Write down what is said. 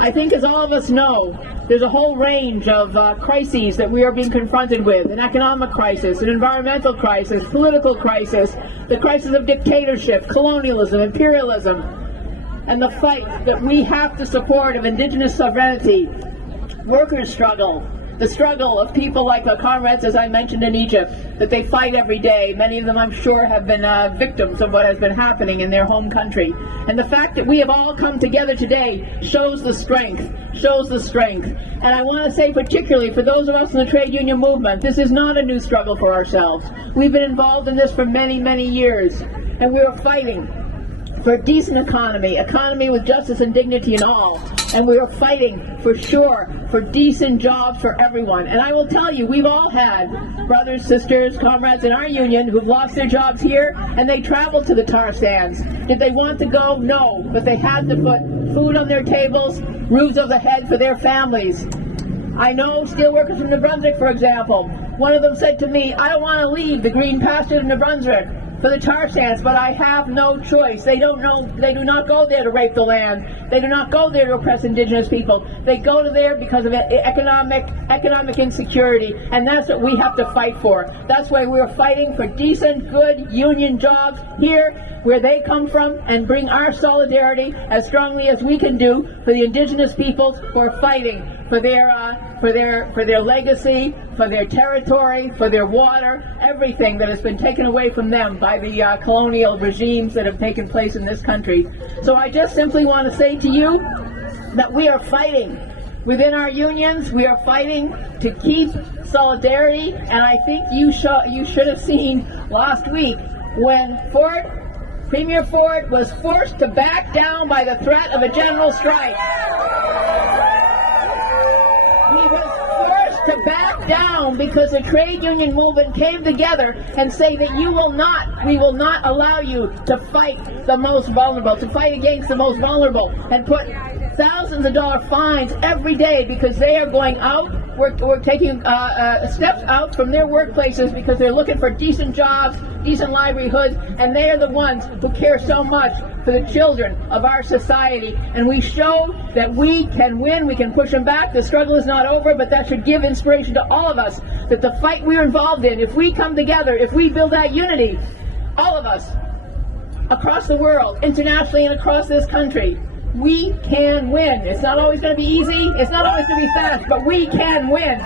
I think, as all of us know, there's a whole range of crises that we are being confronted with: an economic crisis, an environmental crisis, political crisis, the crisis of dictatorship, colonialism, imperialism, and the fight that we have to support of indigenous sovereignty, workers' struggle, the struggle of people like the comrades, as I mentioned, in Egypt, that they fight every day. Many of them, I'm sure, have been victims of what has been happening in their home country. And the fact that we have all come together today shows the strength, And I want to say, particularly for those of us in the trade union movement, this is not a new struggle for ourselves. We've been involved in this for many, many years, and we are fighting for a decent economy with justice and dignity in all. And we are fighting, for sure, for decent jobs for everyone. And I will tell you, we've all had brothers, sisters, comrades in our union who've lost their jobs here, and they traveled to the tar sands. Did they want to go? No. But they had to put food on their tables, roofs over the head for their families. I know steelworkers from New Brunswick, for example. One of them said to me, "I don't want to leave the green pastures of New Brunswick for the tar sands, but I have no choice." They do not go there to rape the land. They do not go there to oppress indigenous people. They go to there because of economic insecurity, and that's what we have to fight for. That's why we're fighting for decent, good union jobs here where they come from, and bring our solidarity as strongly as we can do for the indigenous peoples who are fighting for their legacy, for their territory, for their water, everything that has been taken away from them by the colonial regimes that have taken place in this country. So I just simply want to say to you that we are fighting within our unions. We are fighting to keep solidarity, and I think you should have seen last week when Premier Ford was forced to back down by the threat of a general strike. He was forced to back down because the trade union movement came together and say that we will not allow you to fight the most vulnerable, to fight against the most vulnerable, and put thousands of dollar fines every day because they are going out. We're taking steps out from their workplaces because they're looking for decent jobs, decent livelihoods, and they are the ones who care so much for the children of our society. And we show that we can win, we can push them back. The struggle is not over, but that should give inspiration to all of us that the fight we're involved in, if we come together, if we build that unity, all of us, across the world, internationally and across this country, we can win. It's not always going to be easy, it's not always going to be fast, but we can win.